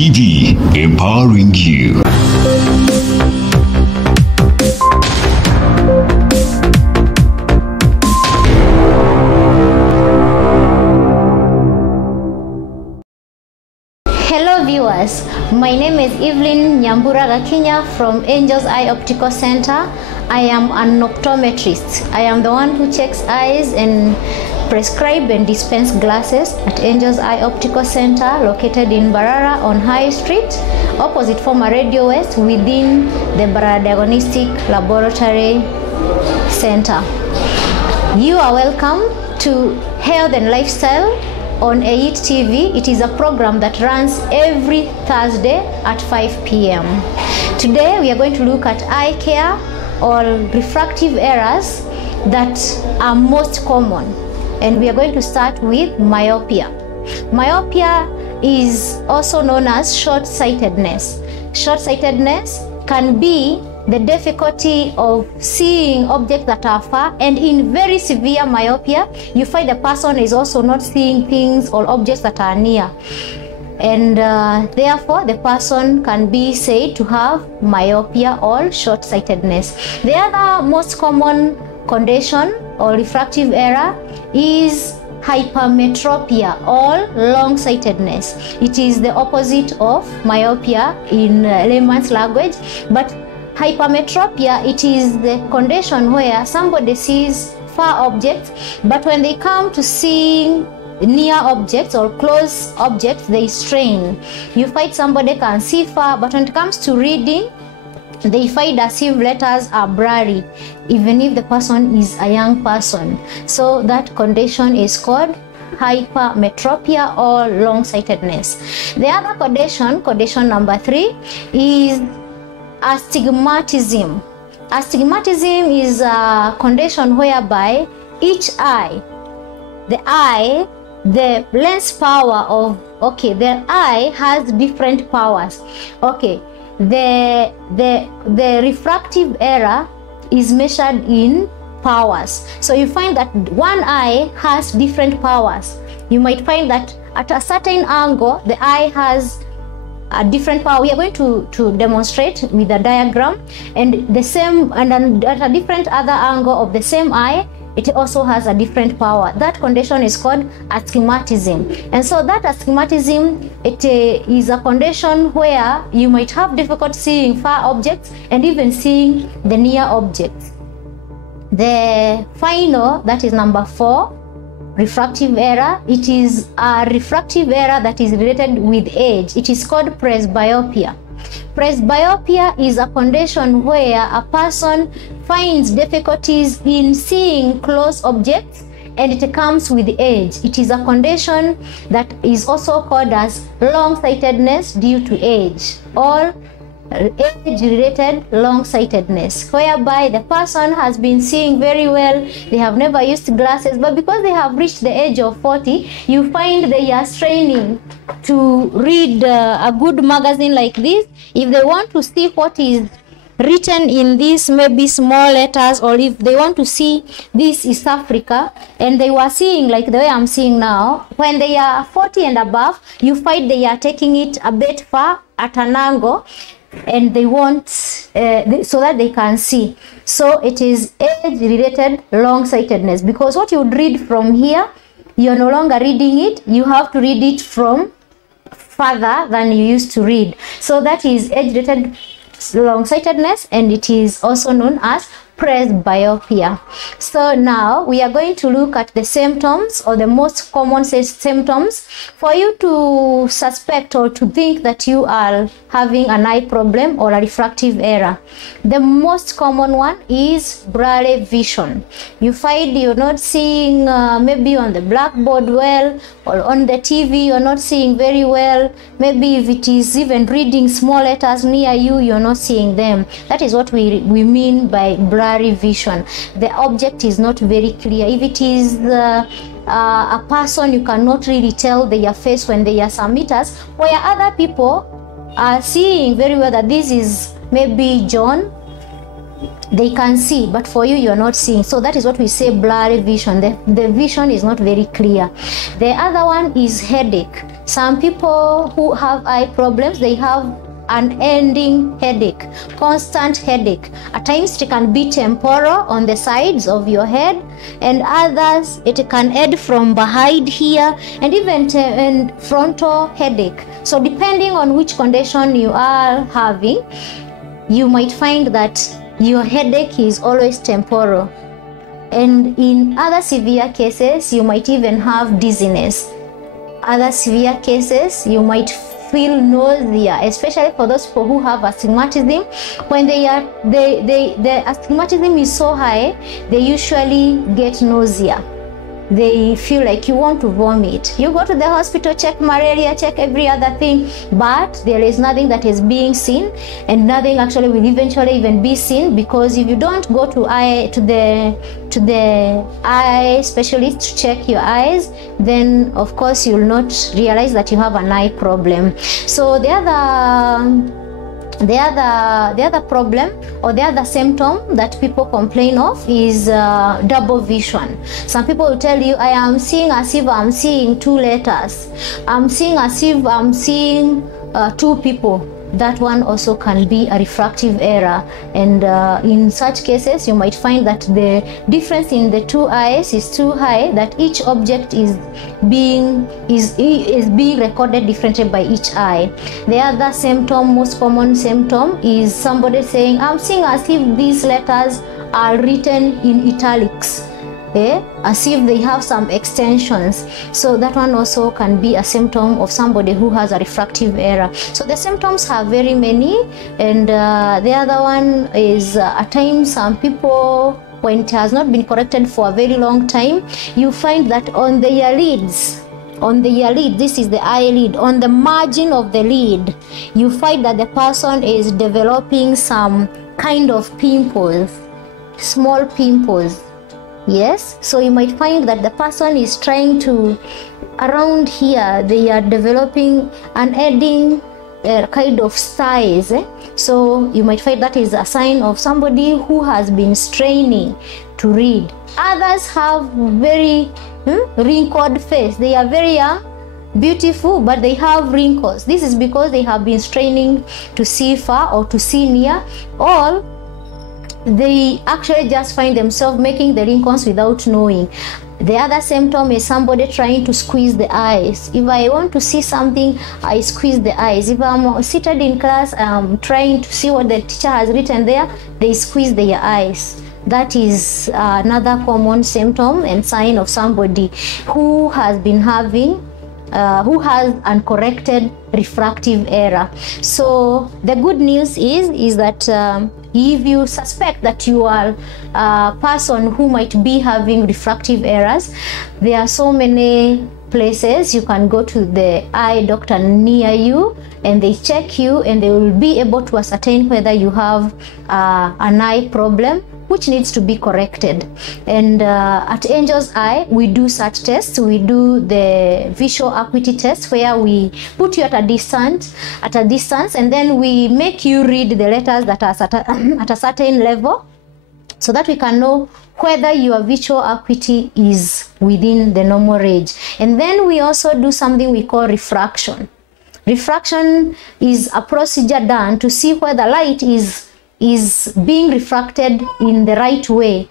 TV, empowering you. Hello viewers, my name is Evelyn Gakinya from Angel's Eye Optical Center. I am an optometrist. I am the one who checks eyes and prescribe and dispense glasses at Angel's Eye Optical Center, located in Barara on High Street, opposite former Radio West, within the Barara Diagnostic Laboratory Center. You are welcome to Health and Lifestyle on AIT TV. It is a program that runs every Thursday at 5 p.m. Today we are going to look at eye care or refractive errors that are most common, and we are going to start with myopia. Myopia is also known as short-sightedness. Short-sightedness can be the difficulty of seeing objects that are far, and in very severe myopia you find the person is also not seeing things or objects that are near, and therefore the person can be said to have myopia or short-sightedness. The other most common condition or refractive error is hypermetropia or long-sightedness. It is the opposite of myopia in layman's language, but hypermetropia, it is the condition where somebody sees far objects, but when they come to seeing near objects or close objects, they strain. You find somebody can see far, but when it comes to reading, they find as if letters are blurry, even if the person is a young person. So that condition is called hypermetropia or long-sightedness. The other condition number 3, is astigmatism. Astigmatism is a condition whereby each eye, the lens power of, the eye has different powers. The refractive error is measured in powers. So you find that one eye has different powers. You might find that at a certain angle, the eye has a different power. We are going to demonstrate with a diagram, and the same, and then at a different other angle of the same eye, it also has a different power. That condition is called astigmatism. And so that astigmatism, it is a condition where you might have difficulty seeing far objects and even seeing the near objects. The final, that is number 4, refractive error. It is a refractive error that is related with age. It is called presbyopia. Presbyopia is a condition where a person finds difficulties in seeing close objects, and it comes with age. It is a condition that is also called as long-sightedness due to age, or age-related long-sightedness, whereby the person has been seeing very well, they have never used glasses, but because they have reached the age of 40, you find they are straining to read a good magazine like this. If they want to see what is written in these maybe small letters, or if they want to see this is Africa, and they were seeing like the way I'm seeing now, when they are 40 and above, you find they are taking it a bit far at an angle, and they want so that they can see. So it is age-related long-sightedness, because what you would read from here, you're no longer reading it, you have to read it from further than you used to read. So that is age-related long-sightedness, and it is also known as presbyopia. So now we are going to look at the symptoms, or the most common symptoms, for you to suspect or to think that you are having an eye problem or a refractive error. The most common one is blurry vision. You find you're not seeing maybe on the blackboard well, or on the TV you're not seeing very well. Maybe if it is even reading small letters near you, you're not seeing them. That is what we mean by blurry vision. The object is not very clear. If it is a person, you cannot really tell their face when they are some meters, where other people are seeing very well that this is maybe John, they can see, but for you, you're not seeing. So that is what we say blurry vision. The vision is not very clear. The other one is headache. Some people who have eye problems, they have unending headache, constant headache. At times it can be temporal on the sides of your head, and others it can head from behind here, and even frontal headache. So depending on which condition you are having, you might find that your headache is always temporal, and in other severe cases you might even have dizziness. Other severe cases you might feel nausea, especially for those people who have astigmatism. When the astigmatism is so high, they usually get nausea. They feel like you want to vomit. You go to the hospital, check malaria, check every other thing, but there is nothing that is being seen, and nothing actually will eventually even be seen, because if you don't go to the eye specialist to check your eyes, then of course you'll not realize that you have an eye problem. So the other problem, or the other symptom that people complain of, is double vision. Some people will tell you, I am seeing as if I'm seeing two letters. I'm seeing as if I'm seeing two people. That one also can be a refractive error, and in such cases you might find that the difference in the two eyes is too high, that each object is being recorded differently by each eye. The other symptom, most common symptom, is somebody saying, I'm seeing as if these letters are written in italics, as if they have some extensions. So that one also can be a symptom of somebody who has a refractive error. So the symptoms are very many, and the other one is at times some people, when it has not been corrected for a very long time, you find that on their lids, this is the eyelid, on the margin of the lid, you find that the person is developing some kind of pimples, small pimples. Yes, so you might find that the person is trying to, around here, they are developing an heading kind of size. So you might find that is a sign of somebody who has been straining to read. Others have very wrinkled face. They are very young, beautiful, but they have wrinkles. This is because they have been straining to see far or to see near, or they actually just find themselves making the wrinkles without knowing. The other symptom is somebody trying to squeeze the eyes. If I want to see something, I squeeze the eyes. If I'm seated in class, I'm trying to see what the teacher has written there, they squeeze their eyes. That is another common symptom and sign of somebody who has been having who has uncorrected refractive error. So the good news is that if you suspect that you are a person who might be having refractive errors, there are so many places you can go to the eye doctor near you, and they check you, and they will be able to ascertain whether you have an eye problem which needs to be corrected. And at Angel's Eye, we do such tests. We do the visual acuity test, where we put you at a distance, and then we make you read the letters that are at a certain level, so that we can know whether your visual acuity is within the normal range. And then we also do something we call refraction. Refraction is a procedure done to see whether light is being refracted in the right way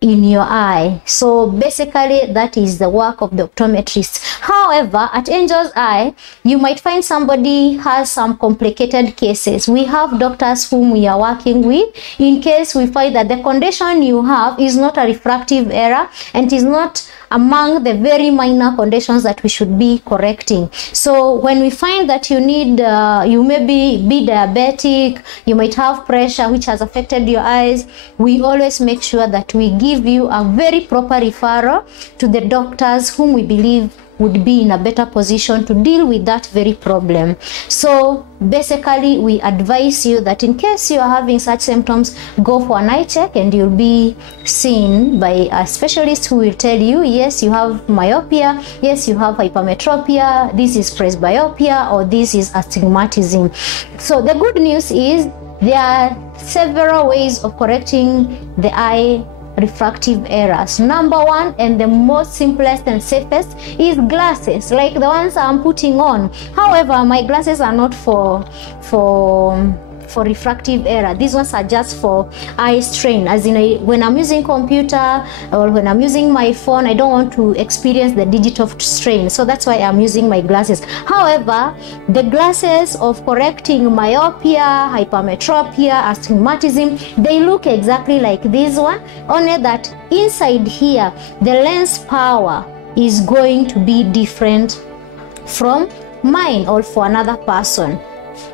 in your eye. So basically that is the work of the optometrist. However, at Angel's Eye, you might find somebody has some complicated cases. We have doctors whom we are working with in case we find that the condition you have is not a refractive error and is not among the very minor conditions that we should be correcting. So when we find that you need, you may be diabetic, you might have pressure which has affected your eyes, we always make sure that we give you a very proper referral to the doctors whom we believe would be in a better position to deal with that very problem. So basically we advise you that in case you are having such symptoms, go for an eye check, and you'll be seen by a specialist who will tell you, yes, you have myopia, yes, you have hypermetropia, this is presbyopia, or this is astigmatism. So the good news is There are several ways of correcting the eye refractive errors. Number one, and the most simplest and safest, is glasses, like the ones I'm putting on. However, my glasses are not for refractive error. These ones are just for eye strain, as in when I'm using computer or when I'm using my phone, I don't want to experience the digital strain, so that's why I'm using my glasses. However, the glasses of correcting myopia, hypermetropia, astigmatism, they look exactly like this one, only that inside here the lens power is going to be different from mine or for another person.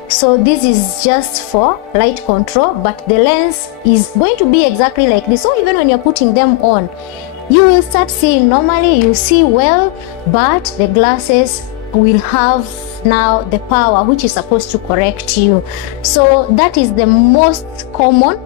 So this is just for light control, but the lens is going to be exactly like this. So even when you're putting them on, you will start seeing normally, you see well, but the glasses will have now the power which is supposed to correct you. So that is the most common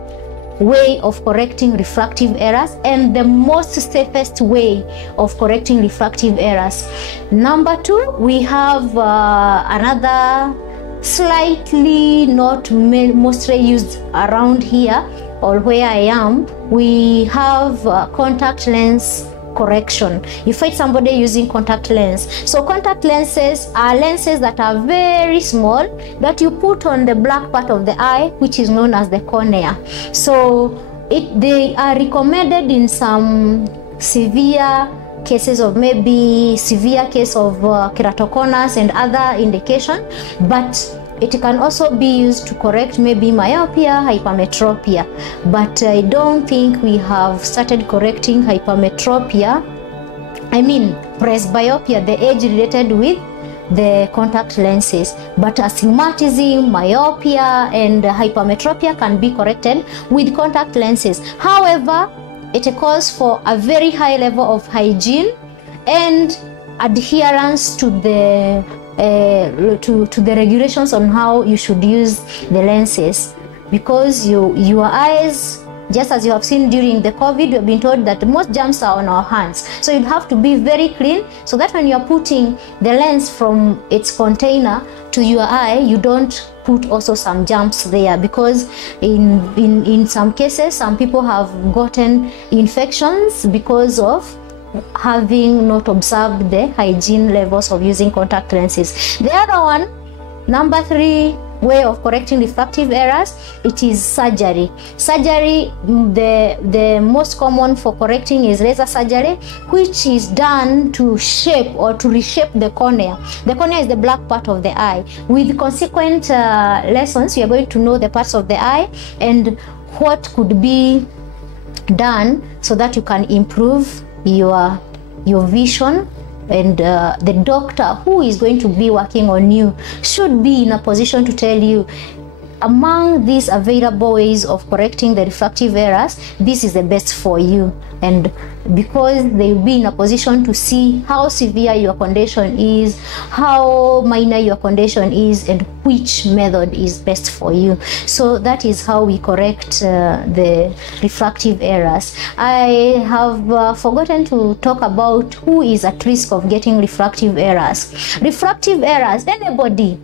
way of correcting refractive errors and the most safest way of correcting refractive errors. Number two, we have another slightly not mostly used around here or where I am. We have contact lens correction. You find somebody using contact lens. So contact lenses are lenses that are very small that you put on the black part of the eye, which is known as the cornea. So they are recommended in some severe cases of maybe severe case of keratoconus and other indication, but it can also be used to correct maybe myopia, hypermetropia. But I don't think we have started correcting hypermetropia, I mean presbyopia, the age related with the contact lenses. But astigmatism, myopia and hypermetropia can be corrected with contact lenses. However, it calls for a very high level of hygiene and adherence to the regulations on how you should use the lenses, because your eyes, just as you have seen during the COVID, we have been told that most germs are on our hands. So you have to be very clean so that when you are putting the lens from its container to your eye, you don't put also some germs there, because in some cases some people have gotten infections because of having not observed the hygiene levels of using contact lenses. The other one, number three way of correcting refractive errors, it is surgery. Surgery, the most common for correcting is laser surgery, which is done to shape or to reshape the cornea. The cornea is the black part of the eye. With consequent lessons, you are going to know the parts of the eye and what could be done so that you can improve your vision, and the doctor who is going to be working on you should be in a position to tell you, among these available ways of correcting the refractive errors, this is the best for you. And because they will be in a position to see how severe your condition is, how minor your condition is, and which method is best for you. So that is how we correct the refractive errors. I have forgotten to talk about who is at risk of getting refractive errors. Refractive errors, anybody,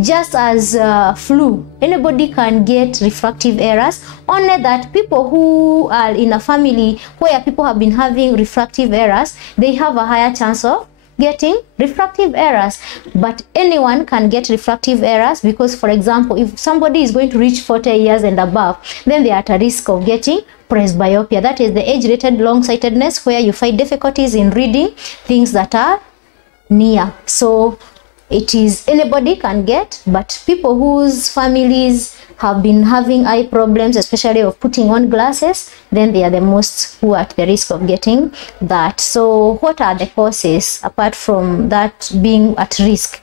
just as flu, anybody can get refractive errors, only that people who are in a family where people have been having refractive errors, they have a higher chance of getting refractive errors. But anyone can get refractive errors, because for example, if somebody is going to reach 40 years and above, then they are at a risk of getting presbyopia. That is the age-related long-sightedness, where you find difficulties in reading things that are near. So it is anybody can get, but people whose families have been having eye problems, especially of putting on glasses, then they are the most who are at the risk of getting that. So what are the causes apart from that being at risk?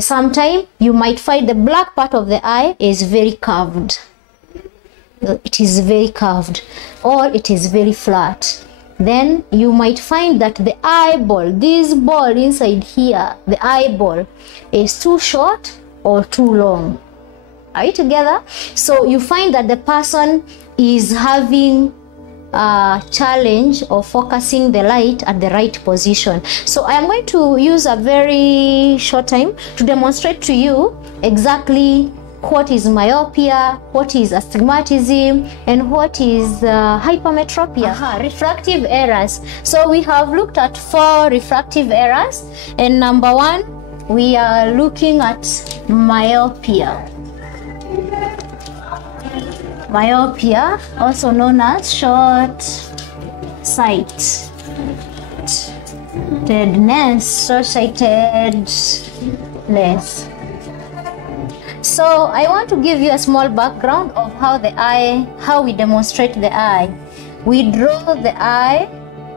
Sometimes you might find the black part of the eye is very curved. It is very curved, or it is very flat. Then you might find that the eyeball, this ball inside here, the eyeball is too short or too long. Are you together? So you find that the person is having a challenge of focusing the light at the right position. So I am going to use a very short time to demonstrate to you exactly what is myopia, what is astigmatism, and what is hypermetropia. Refractive errors. So we have looked at 4 refractive errors, and number 1, we are looking at myopia. Myopia, also known as short-sightedness, short-sightedness. So I want to give you a small background of how we demonstrate the eye. We draw the eye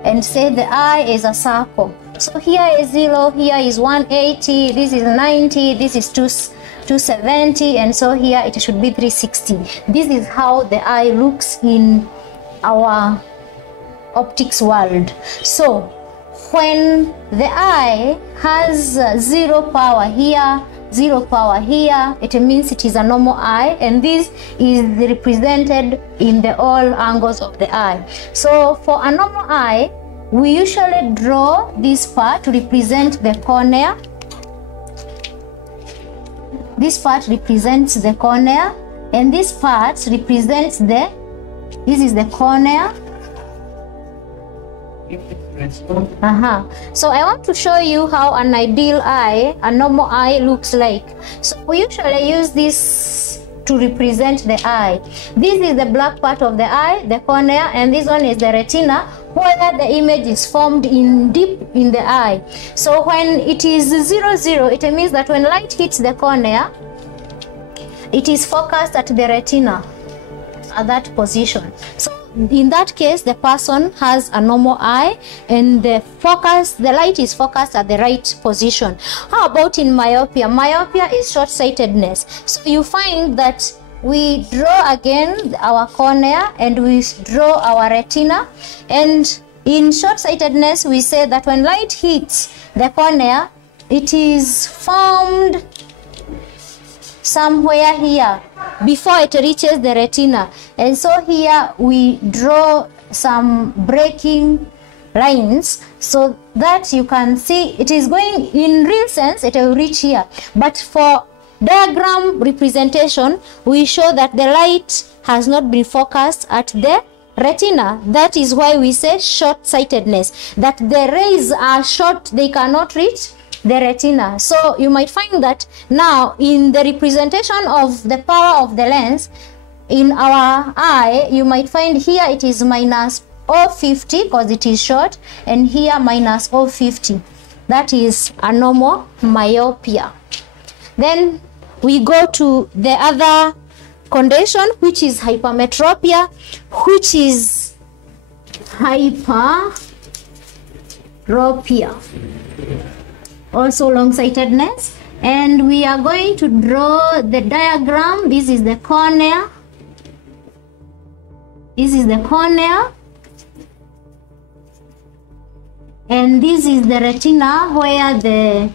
and say the eye is a circle. So here is 0, here is 180, this is 90, this is 270, and so here it should be 360. This is how the eye looks in our optics world. So when the eye has 0 power here, 0 power here, it means it is a normal eye, and this is represented in the all angles of the eye. So for a normal eye, we usually draw this part to represent the cornea. This part represents the cornea, and this part represents this is the cornea. So I want to show you how an ideal eye, a normal eye, looks like. So we usually use this to represent the eye. This is the black part of the eye, the cornea, and this one is the retina, where the image is formed deep in the eye. So when it is 0, 0, it means that when light hits the cornea, it is focused at the retina, at that position. So in that case, the person has a normal eye, and the light is focused at the right position. How about in myopia? Myopia is short-sightedness. So you find that we draw again our cornea and we draw our retina, and in short-sightedness we say that when light hits the cornea, it is formed somewhere here before it reaches the retina, and so here we draw some breaking lines so that you can see it is going, in real sense it will reach here, but for diagram representation we show that the light has not been focused at the retina. That is why we say short-sightedness, that the rays are short, they cannot reach the retina. So you might find that now in the representation of the power of the lens in our eye, you might find here it is minus 0.50 because it is short, and here minus 0.50. That is a normal myopia. Then we go to the other condition, which is hypermetropia, which is hypermetropia, also long-sightedness. And we are going to draw the diagram. This is the cornea. This is the cornea, and this is the retina where the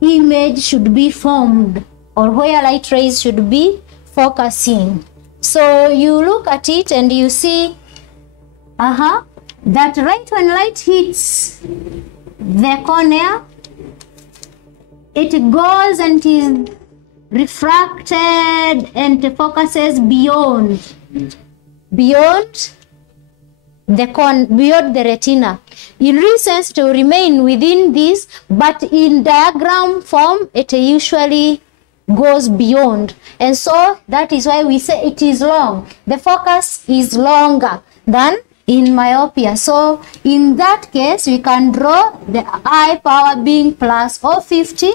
image should be formed, or where light rays should be focusing. So you look at it and you see that right when light hits the cornea, it goes and is refracted and focuses beyond the retina. In real sense, it will remain within this, but in diagram form, it usually goes beyond. And so that is why we say it is long. The focus is longer than in myopia. So in that case, we can draw the eye power being plus 0.50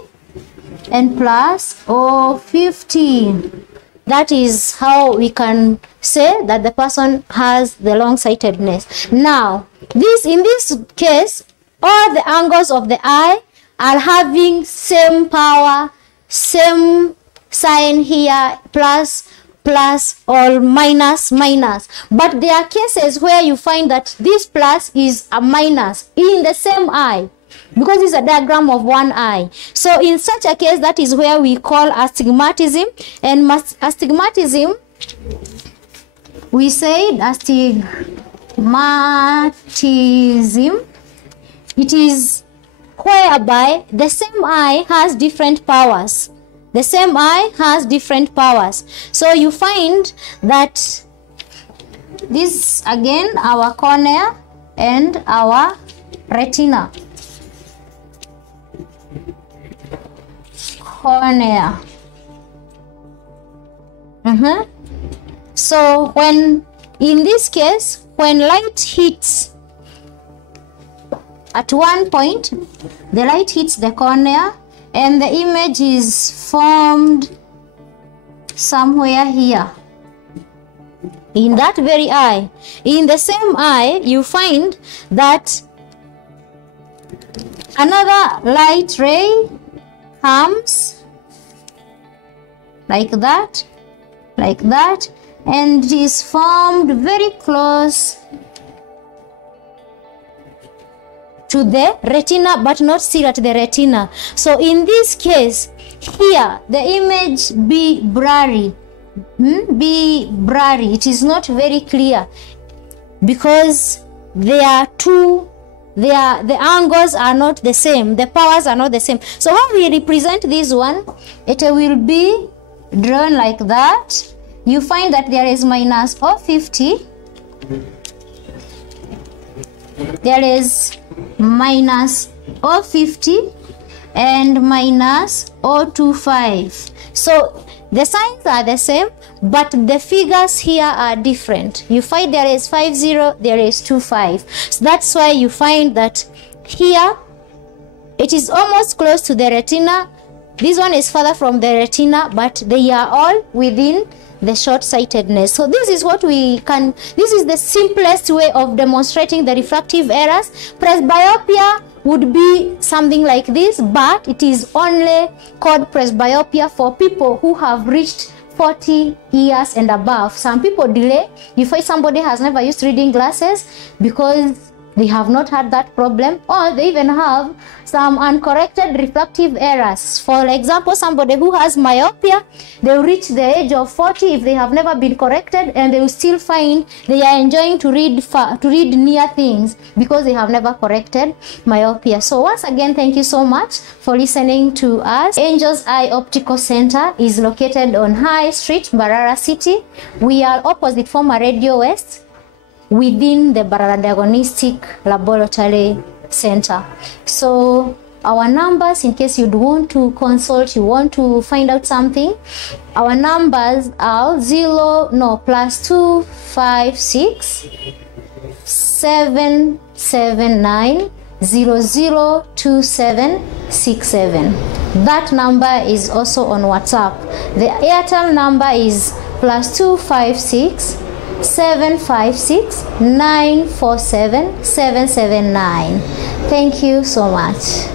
and plus 0.50. That is how we can say that the person has the long-sightedness. Now, in this case, all the angles of the eye are having same power, same sign here, plus, or minus. But there are cases where you find that this plus is a minus in the same eye, because it's a diagram of one eye. So in such a case, that is where we call astigmatism. And astigmatism, we said astigmatism, it is whereby the same eye has different powers. the same eye has different powers. So you find that this again our cornea and our retina. Cornea. So when in this case, when light hits at one point, the light hits the cornea and the image is formed somewhere here in that very eye. In the same eye, you find that another light ray comes like that, and it is formed very close to the retina, but not still at the retina. So in this case, here the image be blurry. It is not very clear because the angles are not the same, the powers are not the same. So how we represent this one? It will be drawn like that. You find that there is minus 050, there is minus 050 and minus 025. So the signs are the same, but the figures here are different. You find there is 50, there is 25. So that's why you find that here it is almost close to the retina. This one is further from the retina, but they are all within the short-sightedness. So this is what this is the simplest way of demonstrating the refractive errors. Presbyopia would be something like this, but it is only called presbyopia for people who have reached 40 years and above. Some people delay. You find somebody has never used reading glasses because they have not had that problem, or they even have some uncorrected refractive errors. For example, somebody who has myopia, they will reach the age of 40 if they have never been corrected, and they will still find they are enjoying to read near things because they have never corrected myopia. So once again, thank you so much for listening to us. Angel's Eye Optical Center is located on High Street, Mbarara City. We are opposite former Radio West, within the Mbarara Diagnostic Laboratory Center. So our numbers, in case you'd want to consult, you want to find out something, our numbers are +256 779 002767. That number is also on WhatsApp. The Airtel number is +256 756 947 779. Thank you so much.